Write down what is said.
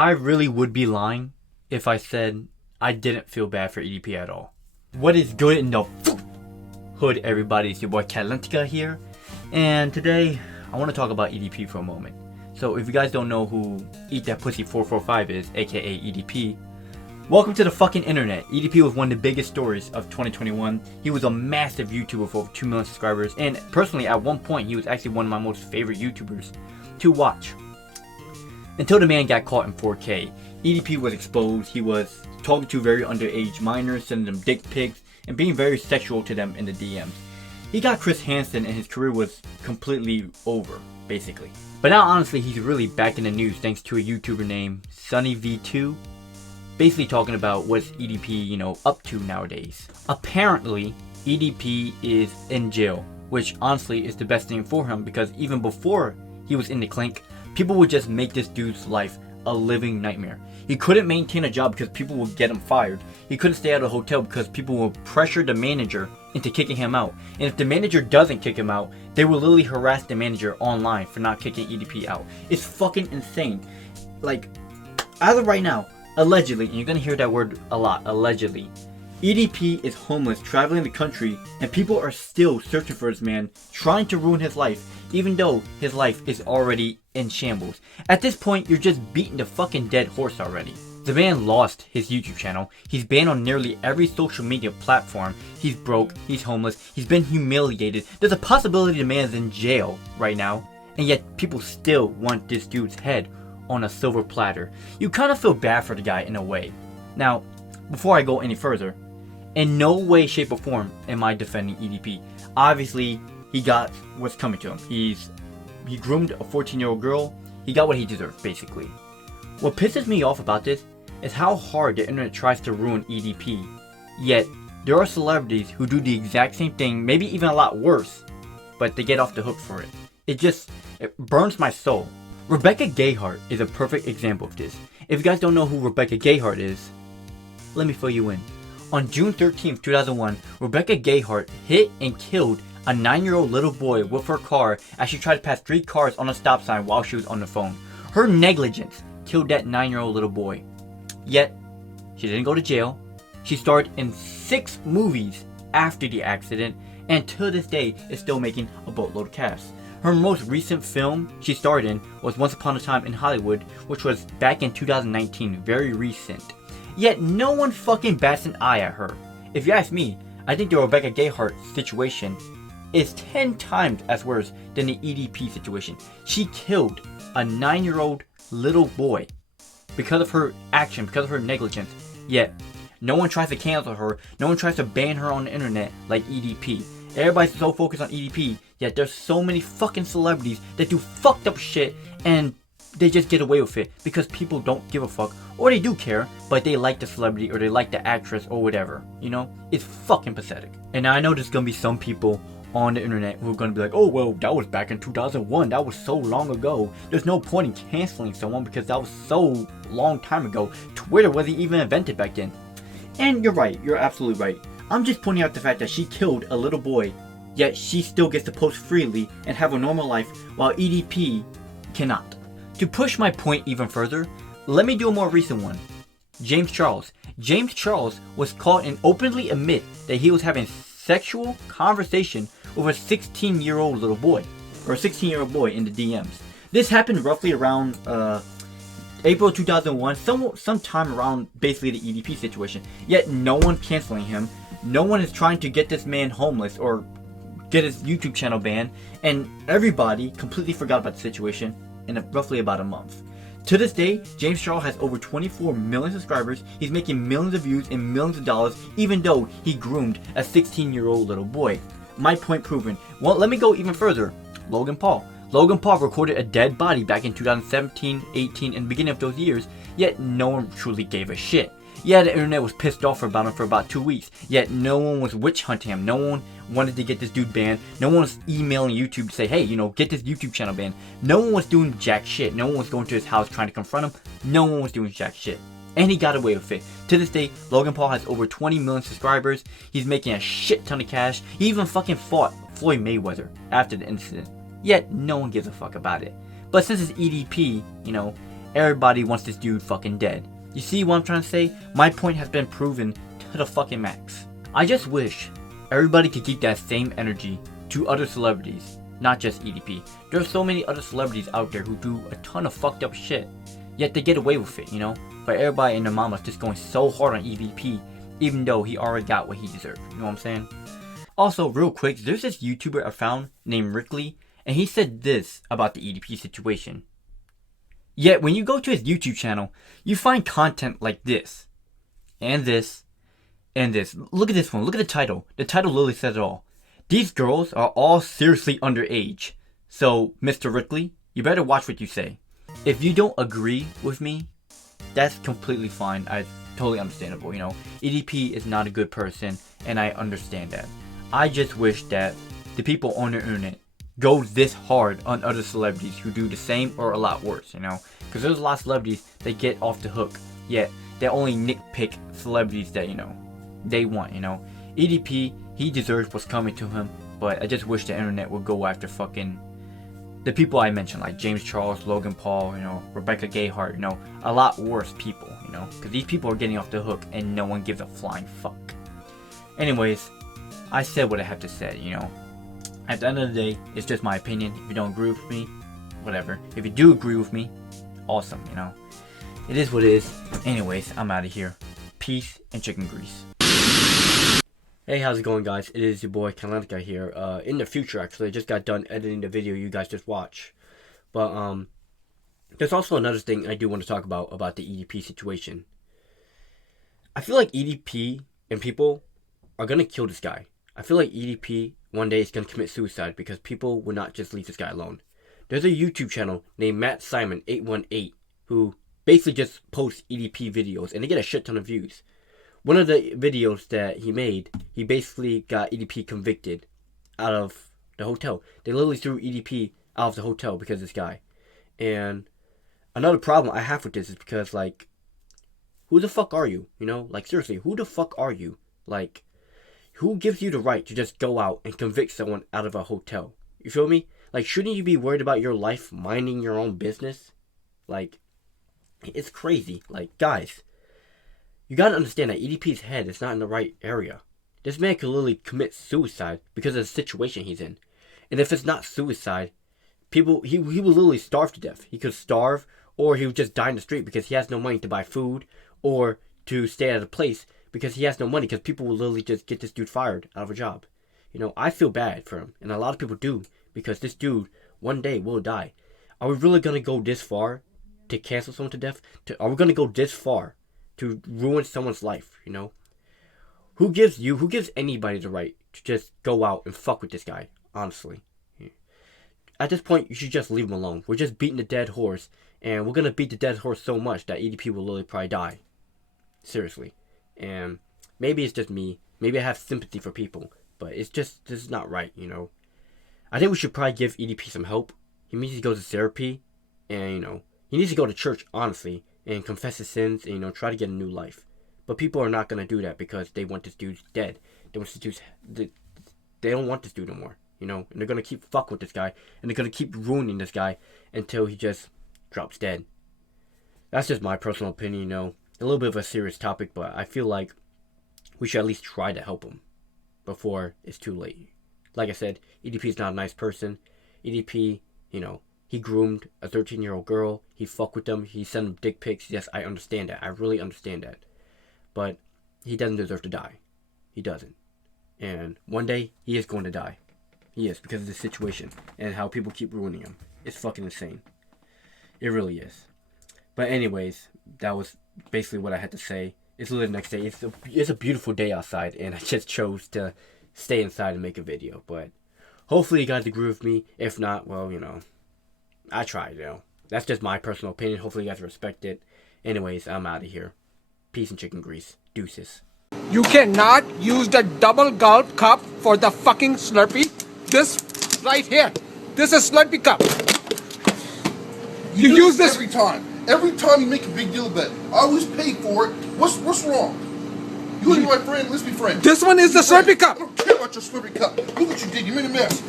I really would be lying if I said I didn't feel bad for EDP at all. What is good in the hood, everybody? It's your boy Kalenica here, and today I want to talk about EDP for a moment. So if you guys don't know who Eat That Pussy 445 is, aka EDP, welcome to the fucking internet. EDP was one of the biggest stories of 2021. He was a massive YouTuber with over 2 million subscribers, and personally at one point he was actually one of my most favorite YouTubers to watch. Until the man got caught in 4K. EDP was exposed. He was talking to very underage minors, sending them dick pics, and being very sexual to them in the DMs. He got Chris Hansen and his career was completely over, basically. But now honestly he's really back in the news thanks to a YouTuber named SunnyV2. Basically talking about what's EDP, up to nowadays. Apparently, EDP is in jail, which honestly is the best thing for him because even before he was in the clink, people would just make this dude's life a living nightmare. He couldn't maintain a job because people would get him fired. He couldn't stay at a hotel because people will pressure the manager into kicking him out. And if the manager doesn't kick him out, they will literally harass the manager online for not kicking EDP out. It's fucking insane. Like, as of right now, allegedly, and you're gonna hear that word a lot, allegedly, EDP is homeless, traveling the country, and people are still searching for this man, trying to ruin his life, even though his life is already in shambles. At this point, you're just beating the fucking dead horse already. The man lost his YouTube channel, he's banned on nearly every social media platform, he's broke, he's homeless, he's been humiliated, there's a possibility the man's in jail right now, and yet people still want this dude's head on a silver platter. You kind of feel bad for the guy in a way. Now, before I go any further, in no way, shape, or form am I defending EDP. Obviously, he got what's coming to him. He groomed a 14-year-old girl. He got what he deserved, basically. What pisses me off about this is how hard the internet tries to ruin EDP. Yet, there are celebrities who do the exact same thing, maybe even a lot worse, but they get off the hook for it. It burns my soul. Rebecca Gayheart is a perfect example of this. If you guys don't know who Rebecca Gayheart is, let me fill you in. On June 13th, 2001, Rebecca Gayheart hit and killed a 9-year-old little boy with her car as she tried to pass 3 cars on a stop sign while she was on the phone. Her negligence killed that 9-year-old little boy. Yet, she didn't go to jail. She starred in 6 movies after the accident, and to this day is still making a boatload of cash. Her most recent film she starred in was Once Upon a Time in Hollywood, which was back in 2019, very recent. Yet no one fucking bats an eye at her. If you ask me, I think the Rebecca Gayheart situation is 10 times as worse than the EDP situation. She killed a 9-year-old little boy because of her action, because of her negligence. Yet no one tries to cancel her, no one tries to ban her on the internet like EDP. Everybody's so focused on EDP, yet there's so many fucking celebrities that do fucked up shit and they just get away with it because people don't give a fuck, or they do care, but they like the celebrity or they like the actress or whatever, It's fucking pathetic. And I know there's gonna be some people on the internet who are gonna be like, oh well, that was back in 2001, that was so long ago. There's no point in canceling someone because that was so long time ago. Twitter wasn't even invented back then. And you're right, you're absolutely right. I'm just pointing out the fact that she killed a little boy, yet she still gets to post freely and have a normal life while EDP cannot. To push my point even further, let me do a more recent one. James Charles. James Charles was caught and openly admit that he was having sexual conversation with a 16-year-old little boy, or a 16-year-old boy in the DMs. This happened roughly around April 2001, sometime around basically the EDP situation. Yet no one canceling him, no one is trying to get this man homeless or get his YouTube channel banned, and everybody completely forgot about the situation in roughly about a month. To this day, James Charles has over 24 million subscribers, he's making millions of views and millions of dollars even though he groomed a 16-year-old little boy. My point proven. Well, let me go even further. Logan Paul. Logan Paul recorded a dead body back in 2017, 18, and the beginning of those years, yet no one truly gave a shit. Yeah, the internet was pissed off about him for about 2 weeks, yet no one was witch hunting him. No one wanted to get this dude banned. No one was emailing YouTube to say, hey, get this YouTube channel banned. No one was doing jack shit. No one was going to his house trying to confront him. No one was doing jack shit. And he got away with it. To this day, Logan Paul has over 20 million subscribers. He's making a shit ton of cash. He even fucking fought Floyd Mayweather after the incident. Yet, no one gives a fuck about it. But since it's EDP, everybody wants this dude fucking dead. You see what I'm trying to say? My point has been proven to the fucking max. I just wish everybody could keep that same energy to other celebrities, not just EDP. There's so many other celebrities out there who do a ton of fucked up shit, yet they get away with it, you know? But everybody and their mama's just going so hard on EDP, even though he already got what he deserved. You know what I'm saying? Also, real quick, there's this YouTuber I found named Rickley, and he said this about the EDP situation. Yet, when you go to his YouTube channel, you find content like this, and this, and this. Look at this one. Look at the title. The title literally says it all. These girls are all seriously underage. So, Mr. Rickley, you better watch what you say. If you don't agree with me, that's completely fine. I totally understandable, you know. EDP is not a good person, and I understand that. I just wish that the people on the internet go this hard on other celebrities who do the same or a lot worse, you know? Because there's a lot of celebrities that get off the hook, yet they only nitpick celebrities that, you know, they want, you know? EDP, he deserves what's coming to him, but I just wish the internet would go after fucking the people I mentioned, like James Charles, Logan Paul, you know, Rebecca Gayheart, you know, a lot worse people, you know? Because these people are getting off the hook and no one gives a flying fuck. Anyways, I said what I have to say, you know? At the end of the day, it's just my opinion. If you don't agree with me, whatever. If you do agree with me, awesome, you know. It is what it is. Anyways, I'm out of here. Peace and chicken grease. Hey, how's it going, guys? It is your boy Kalenica here. In the future, actually, I just got done editing the video you guys just watched. But there's also another thing I do want to talk about the EDP situation. I feel like EDP and people are gonna kill this guy. I feel like EDP one day is going to commit suicide because people will not just leave this guy alone. There's a YouTube channel named Matt Simon 818 who basically just posts EDP videos and they get a shit ton of views. One of the videos that he made, he basically got EDP convicted out of the hotel. They literally threw EDP out of the hotel because of this guy. And another problem I have with this is because, like, who the fuck are you? You know, like, seriously, who the fuck are you? Like, who gives you the right to just go out and convict someone out of a hotel? You feel me? Like, shouldn't you be worried about your life minding your own business? Like, it's crazy. Like, guys, you gotta understand that EDP's head is not in the right area. This man could literally commit suicide because of the situation he's in. And if it's not suicide, he will literally starve to death. He could starve, or he would just die in the street because he has no money to buy food, or to stay at a place because he has no money, because people will literally just get this dude fired out of a job. You know, I feel bad for him, and a lot of people do, because this dude one day will die. Are we really going to go this far to cancel someone to death? Are we going to go this far to ruin someone's life, you know? Who gives anybody the right to just go out and fuck with this guy, honestly? At this point, you should just leave him alone. We're just beating the dead horse, and we're going to beat the dead horse so much that EDP will literally probably die. Seriously. And maybe it's just me. Maybe I have sympathy for people. But it's just, this is not right, you know. I think we should probably give EDP some help. He needs to go to therapy. And, you know, he needs to go to church, honestly. And confess his sins and, you know, try to get a new life. But people are not going to do that because they want this dude dead. They don't want this dude no more, you know. And they're going to keep fucking with this guy. And they're going to keep ruining this guy until he just drops dead. That's just my personal opinion, you know. A little bit of a serious topic, but I feel like we should at least try to help him before it's too late. Like I said, EDP is not a nice person. EDP, you know, he groomed a 13-year-old girl. He fucked with them. He sent them dick pics. Yes, I understand that. I really understand that. But he doesn't deserve to die. He doesn't. And one day, he is going to die. He is, because of the situation and how people keep ruining him. It's fucking insane. It really is. But anyways, that was basically what I had to say. It's literally the next day. It's a beautiful day outside, and I just chose to stay inside and make a video. But hopefully you guys agree with me. If not, well, you know, I tried, you know. That's just my personal opinion. Hopefully you guys respect it. Anyways, I'm out of here. Peace and chicken grease. Deuces. You cannot use the double gulp cup for the fucking Slurpee. This right here. This is Slurpee cup. You use this every time. Every time you make a big deal of that, I always pay for it. What's wrong? You and my friend, let's be friends. This one is the Slurpee cup. I don't care about your Slurpee cup. Look what you did. You made a mess.